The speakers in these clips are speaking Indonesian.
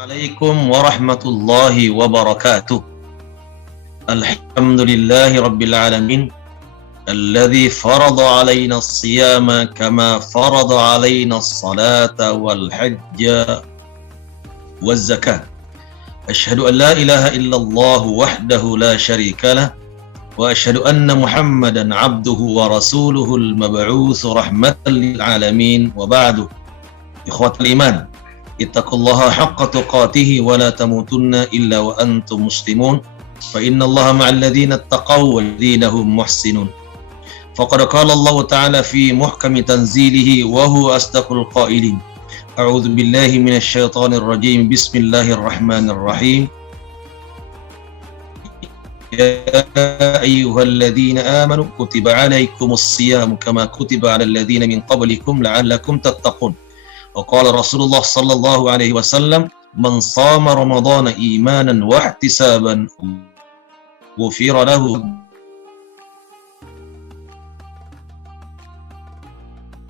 عليكم ورحمة الله وبركاته. الحمد لله رب العالمين الذي فرض علينا الصيام كما فرض علينا الصلاة والحج والزكاة. أشهد أن لا إله إلا الله وحده لا شريك له، وأشهد أن محمدا عبده ورسوله المبعوث رحمة للعالمين. وبعد، إخوة الإيمان، اتقوا الله حق تقاته ولا تموتن إلا وأنتم مسلمون، فإن الله مع الذين اتقوا والذين هم محسنون. فقد قال الله تعالى في محكم تنزيله وهو أصدق القائلين: أعوذ بالله من الشيطان الرجيم، بسم الله الرحمن الرحيم. يا أيها الذين آمنوا كتب عليكم الصيام كما كتب على الذين من قبلكم لعلكم تتقون. وقال رسول الله صلى الله عليه وسلم: من صام رمضان إيمانا واحتسابا غفر له.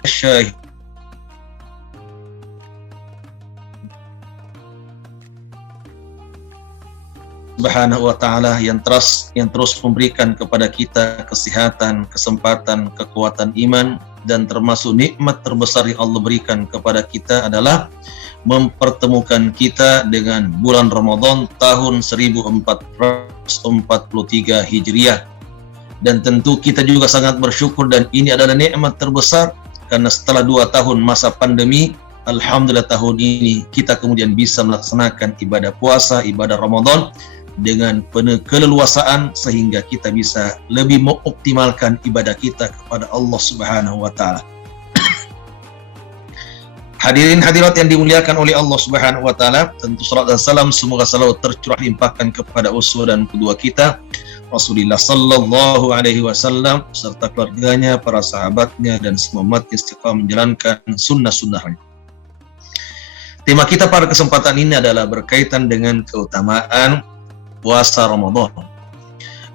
الشاهد Subhanahu wa ta'ala yang terus memberikan kepada kita kesehatan, kesempatan, kekuatan iman, dan termasuk nikmat terbesar yang Allah berikan kepada kita adalah mempertemukan kita dengan bulan Ramadan tahun 1443 Hijriah. Dan tentu kita juga sangat bersyukur, dan ini adalah nikmat terbesar karena setelah 2 tahun masa pandemi, alhamdulillah tahun ini kita kemudian bisa melaksanakan ibadah puasa, ibadah Ramadan dengan penuh keleluasaan, sehingga kita bisa lebih mengoptimalkan ibadah kita kepada Allah Subhanahu wa ta'ala. Hadirin hadirat yang dimuliakan oleh Allah Subhanahu wa ta'ala, tentu salat dan salam semoga selalu tercurah limpahkan kepada uswah dan kedua kita, Rasulullah sallallahu alaihi wasallam, serta keluarganya, para sahabatnya, dan semua umat istiqamah menjalankan sunnah-sunnahnya. Tema kita pada kesempatan ini adalah berkaitan dengan keutamaan puasa Ramadan.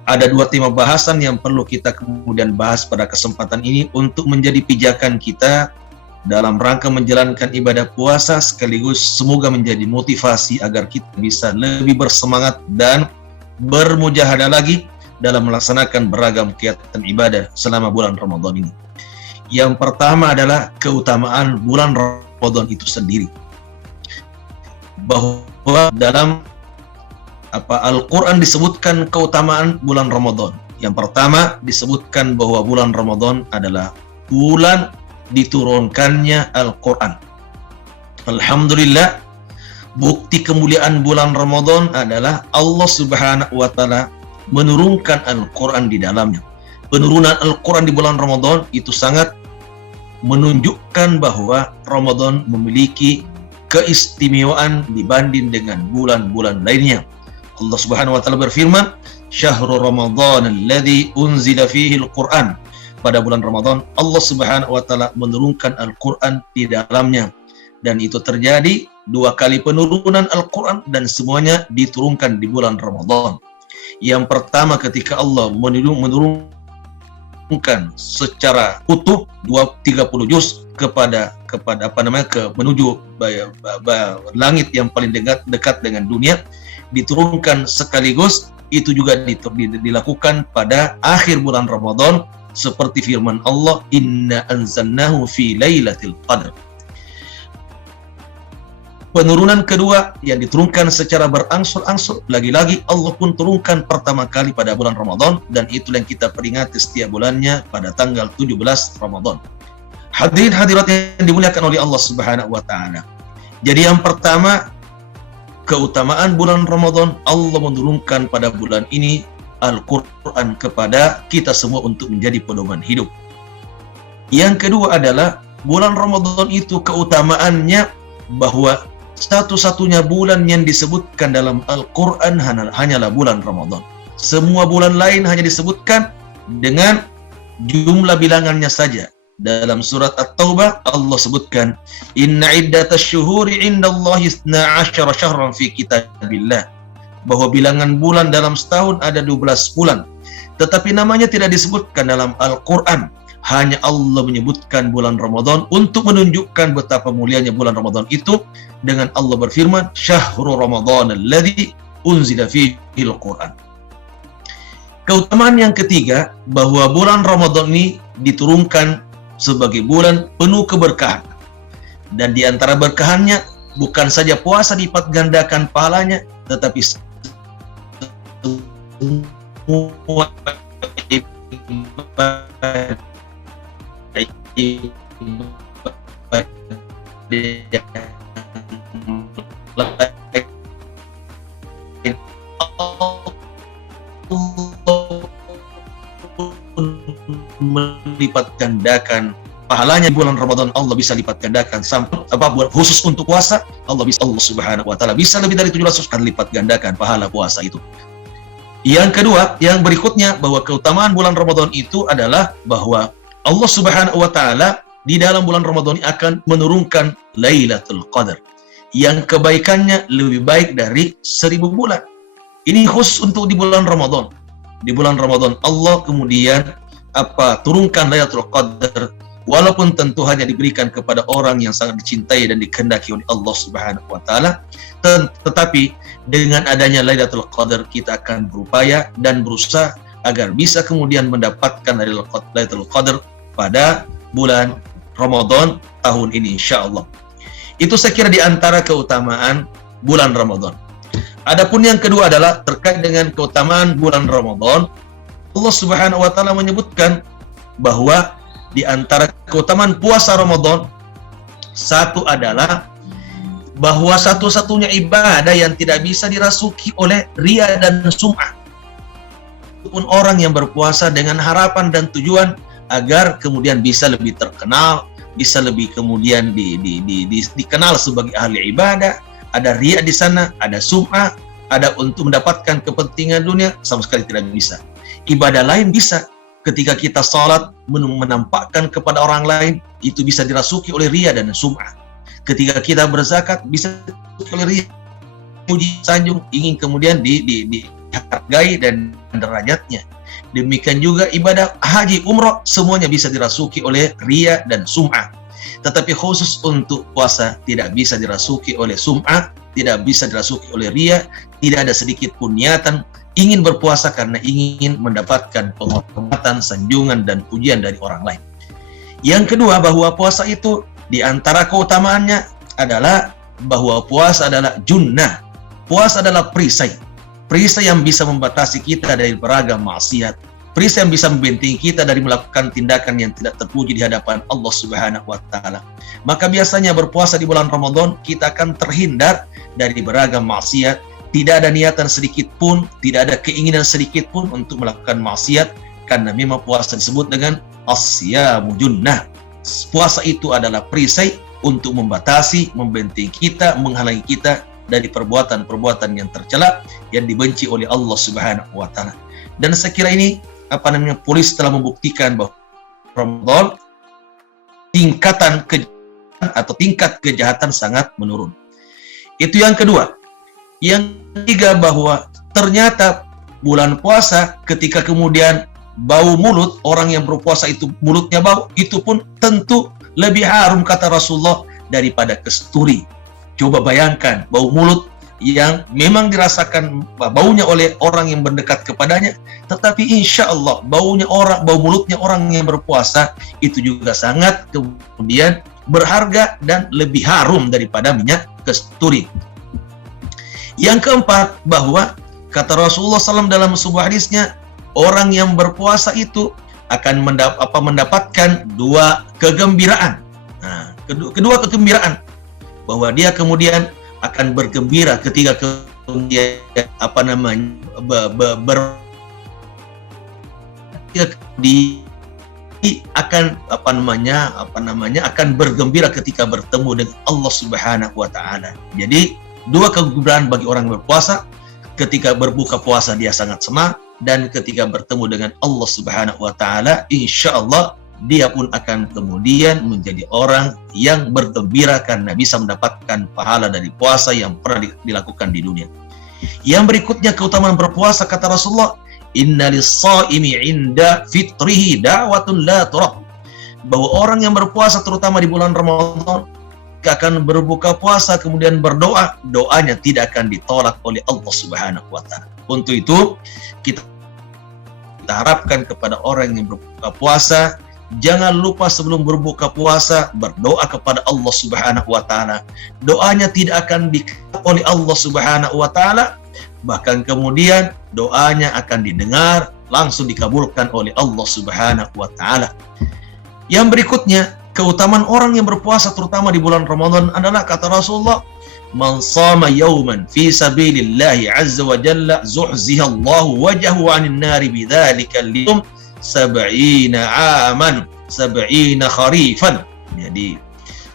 Ada 2 tema bahasan yang perlu kita kemudian bahas pada kesempatan ini untuk menjadi pijakan kita dalam rangka menjalankan ibadah puasa, sekaligus semoga menjadi motivasi agar kita bisa lebih bersemangat dan bermujahadah lagi dalam melaksanakan beragam kegiatan ibadah selama bulan Ramadan ini. Yang pertama adalah keutamaan bulan Ramadan itu sendiri, bahwa dalam Al-Quran disebutkan keutamaan bulan Ramadan. Yang pertama disebutkan bahwa bulan Ramadan adalah bulan diturunkannya Al-Quran. Alhamdulillah, bukti kemuliaan bulan Ramadan adalah Allah Subhanahu wa ta'ala menurunkan Al-Quran di dalamnya. Penurunan Al-Quran di bulan Ramadan itu sangat menunjukkan bahwa Ramadan memiliki keistimewaan dibanding dengan bulan-bulan lainnya. Allah Subhanahu wa ta'ala berfirman, Syahrul Ramadan alladzi unzila fihi al-Quran. Pada bulan Ramadan Allah Subhanahu wa ta'ala menurunkan Al-Quran di dalamnya, dan itu terjadi 2 kali penurunan Al-Quran, dan semuanya diturunkan di bulan Ramadan. Yang pertama ketika Allah menurunkan secara utuh 30 juz kepada menuju langit yang paling dekat dengan dunia, diturunkan sekaligus. Itu juga dilakukan pada akhir bulan Ramadan, seperti firman Allah, Inna anzalnahu fi lailatul qadr. Penurunan kedua yang diturunkan secara berangsur-angsur, lagi-lagi Allah pun turunkan pertama kali pada bulan Ramadan, dan itu yang kita peringati setiap bulannya pada tanggal 17 Ramadan. Hadirin hadirat yang dimuliakan oleh Allah Subhanahu wa ta'ala. Jadi yang pertama, keutamaan bulan Ramadan, Allah menurunkan pada bulan ini Al-Quran kepada kita semua untuk menjadi pedoman hidup. Yang kedua adalah bulan Ramadan itu keutamaannya bahwa satu-satunya bulan yang disebutkan dalam Al-Quran hanyalah bulan Ramadan. Semua bulan lain hanya disebutkan dengan jumlah bilangannya saja. Dalam surat At-Taubah Allah sebutkan, Inna iddatasy syuhuri indallahi 12 syahran fi kitabillah, bahwa bilangan bulan dalam setahun ada 12 bulan, tetapi namanya tidak disebutkan dalam Al-Quran. hanya Allah menyebutkan bulan Ramadan untuk menunjukkan betapa mulianya bulan Ramadan itu dengan Allah berfirman, "Syahrul Ramadan alladzi unzila fihil Qur'an." Keutamaan yang ketiga, bahwa bulan Ramadan ini diturunkan sebagai bulan penuh keberkahan. Dan di antara berkahannya bukan saja puasa dilipat gandakan pahalanya, tetapi semua melipat gandakan pahalanya. Bulan Ramadan Allah bisa lipat gandakan sampai khusus untuk puasa Allah Subhanahu wa taala bisa lebih dari 700 kali lipat gandakan pahala puasa itu. Yang kedua, yang berikutnya, bahwa keutamaan bulan Ramadan itu adalah bahwa Allah Subhanahu wa taala di dalam bulan Ramadan ini akan menurunkan Lailatul Qadar yang kebaikannya lebih baik dari 1000 bulan. Ini khusus untuk di bulan Ramadan. Di bulan Ramadan Allah kemudian turunkan Lailatul Qadar, walaupun tentu hanya diberikan kepada orang yang sangat dicintai dan dikehendaki oleh Allah Subhanahu wa taala, tetapi dengan adanya Lailatul Qadar kita akan berupaya dan berusaha agar bisa kemudian mendapatkan Lailatul Qadar pada bulan Ramadan tahun ini insyaallah. Itu saya kira di antara keutamaan bulan Ramadan. Adapun yang kedua adalah terkait dengan keutamaan bulan Ramadan. Allah Subhanahu wa taala menyebutkan bahwa di antara keutamaan puasa Ramadan, satu adalah bahwa satu-satunya ibadah yang tidak bisa dirasuki oleh riya dan sum'ah. Pun orang yang berpuasa dengan harapan dan tujuan agar kemudian bisa lebih terkenal, bisa lebih kemudian dikenal sebagai ahli ibadah, ada riya di sana, ada sum'ah, ada untuk mendapatkan kepentingan dunia, sama sekali tidak bisa. Ibadah lain bisa. Ketika kita sholat menampakkan kepada orang lain, itu bisa dirasuki oleh riya dan sum'ah. Ketika kita berzakat bisa dirasuki oleh riya, puji sanjung, ingin kemudian dihargai dan derajatnya. Demikian juga ibadah haji, umroh, semuanya bisa dirasuki oleh riya dan sum'ah. Tetapi khusus untuk puasa tidak bisa dirasuki oleh sum'ah, tidak bisa dirasuki oleh riya, tidak ada sedikit pun niatan ingin berpuasa karena ingin mendapatkan penghormatan, sanjungan, dan pujian dari orang lain. Yang kedua, bahwa puasa itu di antara keutamaannya adalah bahwa puasa adalah junnah. Puasa adalah perisai. Perisai yang bisa membatasi kita dari beragam maksiat. Perisai yang bisa membentengi kita dari melakukan tindakan yang tidak terpuji di hadapan Allah Subhanahu wa taala. Maka biasanya berpuasa di bulan Ramadan kita akan terhindar dari beragam maksiat. Tidak ada niatan sedikit pun, tidak ada keinginan sedikit pun untuk melakukan maksiat, karena memang puasa disebut dengan as-siyamu junnah. Puasa itu adalah perisai untuk membatasi, membentengi kita, menghalangi kita dari perbuatan-perbuatan yang tercela yang dibenci oleh Allah Subhanahu wa taala. Dan saya kira ini polis telah membuktikan bahwa Ramadan tingkatan kejahatan atau tingkat kejahatan sangat menurun. Itu yang kedua. Yang ketiga, bahwa ternyata bulan puasa ketika kemudian bau mulut orang yang berpuasa itu mulutnya bau, itu pun tentu lebih harum kata Rasulullah daripada kesturi. Coba bayangkan bau mulut yang memang dirasakan baunya oleh orang yang mendekat kepadanya, tetapi insya Allah bau mulutnya orang yang berpuasa itu juga sangat kemudian berharga dan lebih harum daripada minyak kesturi. Yang keempat, bahwa kata Rasulullah SAW dalam sebuah hadisnya, orang yang berpuasa itu akan mendapatkan dua kegembiraan. Nah, kedua kegembiraan, bahwa dia kemudian akan bergembira ketika kemudian akan bergembira ketika bertemu dengan Allah Subhanahu wa taala. Jadi dua kegembiraan bagi orang berpuasa. Ketika berbuka puasa dia sangat senang, dan ketika bertemu dengan Allah Subhanahu wa taala insya Allah dia pun akan kemudian menjadi orang yang bergembira karena bisa mendapatkan pahala dari puasa yang pernah dilakukan di dunia. Yang berikutnya keutamaan berpuasa kata Rasulullah, inna lis-shaimi 'inda fitrihi da'watun la turad. bahwa orang yang berpuasa terutama di bulan Ramadan akan berbuka puasa kemudian berdoa, doanya tidak akan ditolak oleh Allah Subhanahu wa taala. Untuk itu kita harapkan kepada orang yang berbuka puasa, jangan lupa sebelum berbuka puasa berdoa kepada Allah Subhanahu wa taala. Doanya tidak akan dikabul oleh Allah Subhanahu wa taala, bahkan kemudian doanya akan didengar, langsung dikabulkan oleh Allah Subhanahu wa taala. Yang berikutnya, keutamaan orang yang berpuasa terutama di bulan Ramadan adalah kata Rasulullah, "Man shama yawman fi sabilillahi azza wa jalla zuhziha Allahu wajhahu 'anil nari bidzalika al-yawm 70 aman 70 kharifan." Jadi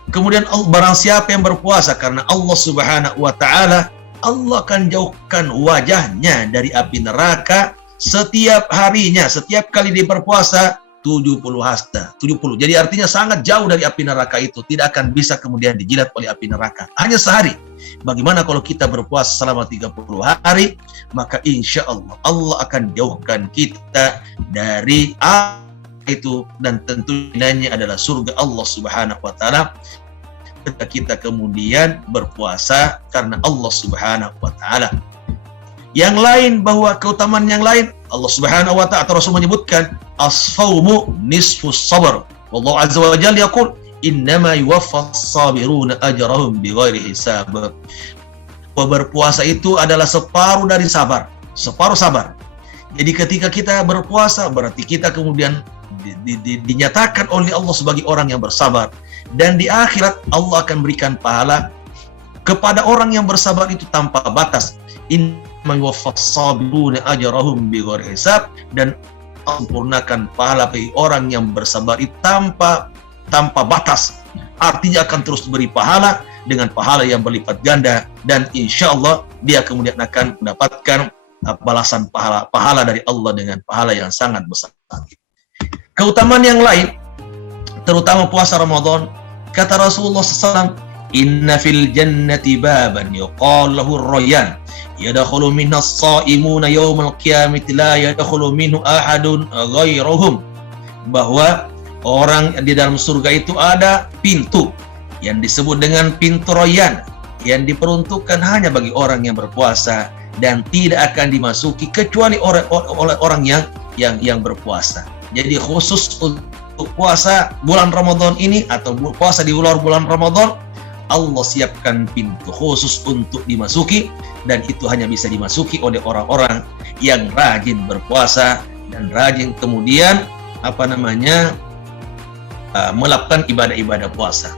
kemudian barang siapa yang berpuasa karena Allah Subhanahu wa taala, Allah akan jauhkan wajahnya dari api neraka setiap harinya, setiap kali dia berpuasa 70 hasta, 70. Jadi artinya sangat jauh dari api neraka itu, tidak akan bisa kemudian dijilat oleh api neraka. Hanya sehari. Bagaimana kalau kita berpuasa selama 30 hari, maka insya Allah Allah akan jauhkan kita dari itu, dan tentunya adalah surga Allah Subhanahu wa taala ketika kita kemudian berpuasa karena Allah Subhanahu wa taala. Yang lain, bahwa keutamaan yang lain Allah Subhanahu wa taala atau Rasul menyebutkan as-shaumu nisfus sabr. Wallahu azza wa jalla yaqul innama yuwaffas sabiruna ajrahum bighairi hisab. Berpuasa itu adalah separuh dari sabar, separuh sabar. Jadi ketika kita berpuasa berarti kita kemudian dinyatakan oleh Allah sebagai orang yang bersabar, dan di akhirat Allah akan berikan pahala kepada orang yang bersabar itu tanpa batas. Innama yuwaffas sabiruna ajrahum bighairi hisab, dan sempurnakan pahala bagi orang yang bersabar itu tanpa batas. Artinya akan terus beri pahala dengan pahala yang berlipat ganda, dan insya Allah dia kemudian akan mendapatkan balasan pahala dari Allah dengan pahala yang sangat besar. Keutamaan yang lain terutama puasa Ramadan, kata Rasulullah SAW, inna fil jannati baban yuqal lahu ar-rayyan yadkhulu minhu as-sha'imuna yaumal qiyamati la yadkhulu minhu ahadun ghairuhum. Bahwa orang di dalam surga itu ada pintu yang disebut dengan pintu Rayyan, yang diperuntukkan hanya bagi orang yang berpuasa dan tidak akan dimasuki kecuali oleh orang yang berpuasa. Jadi khusus untuk puasa bulan Ramadan ini atau puasa di luar bulan Ramadan, Allah siapkan pintu khusus untuk dimasuki, dan itu hanya bisa dimasuki oleh orang-orang yang rajin berpuasa dan rajin kemudian melakukan ibadah-ibadah puasa.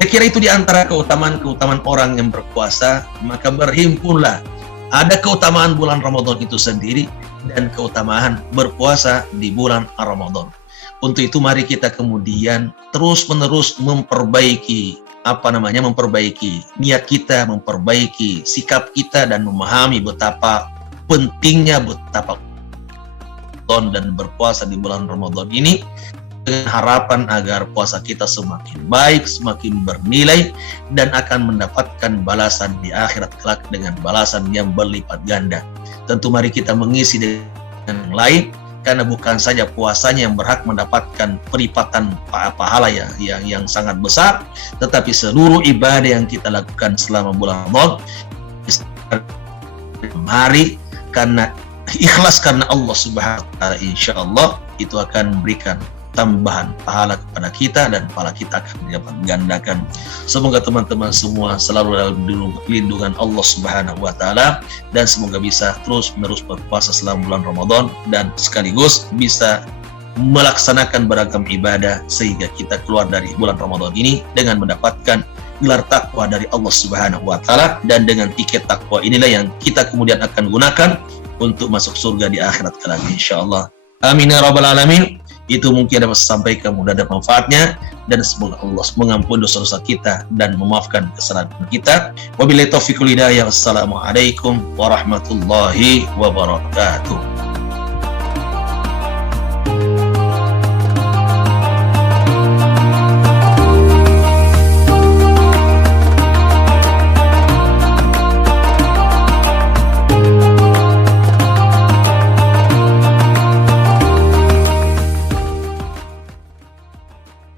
Saya kira itu di antara keutamaan orang yang berpuasa. Maka berhimpunlah, ada keutamaan bulan Ramadan itu sendiri dan keutamaan berpuasa di bulan Ramadan. Untuk itu mari kita kemudian terus-menerus memperbaiki niat kita, memperbaiki sikap kita, dan memahami betapa pentingnya dan berpuasa di bulan Ramadan ini, dengan harapan agar puasa kita semakin baik, semakin bernilai, dan akan mendapatkan balasan di akhirat kelak dengan balasan yang berlipat ganda. Tentu mari kita mengisi dengan yang lain, karena bukan saja puasanya yang berhak mendapatkan perlipatan pahala yang sangat besar, tetapi seluruh ibadah yang kita lakukan selama bulan Ramadan mari karena ikhlas karena Allah Subhanahu wa taala, insya Allah itu akan memberikan tambahan pahala kepada kita, dan pahala kita akan dapat gandakan. Semoga teman-teman semua selalu dalam lindungan Allah Subhanahu wa taala, dan semoga bisa terus-menerus berpuasa selama bulan Ramadan, dan sekaligus bisa melaksanakan beragam ibadah sehingga kita keluar dari bulan Ramadan ini dengan mendapatkan gelar takwa dari Allah Subhanahu wa taala, dan dengan tiket takwa inilah yang kita kemudian akan gunakan untuk masuk surga di akhirat kelak insyaallah. Amin ya rabbal alamin. Itu mungkin dapat saya sampaikan, mudah ada manfaatnya, dan semoga Allah mengampuni dosa-dosa kita dan memaafkan kesalahan kita. Wabillahi taufiq wal hidayah. Wassalamualaikum warahmatullahi wabarakatuh.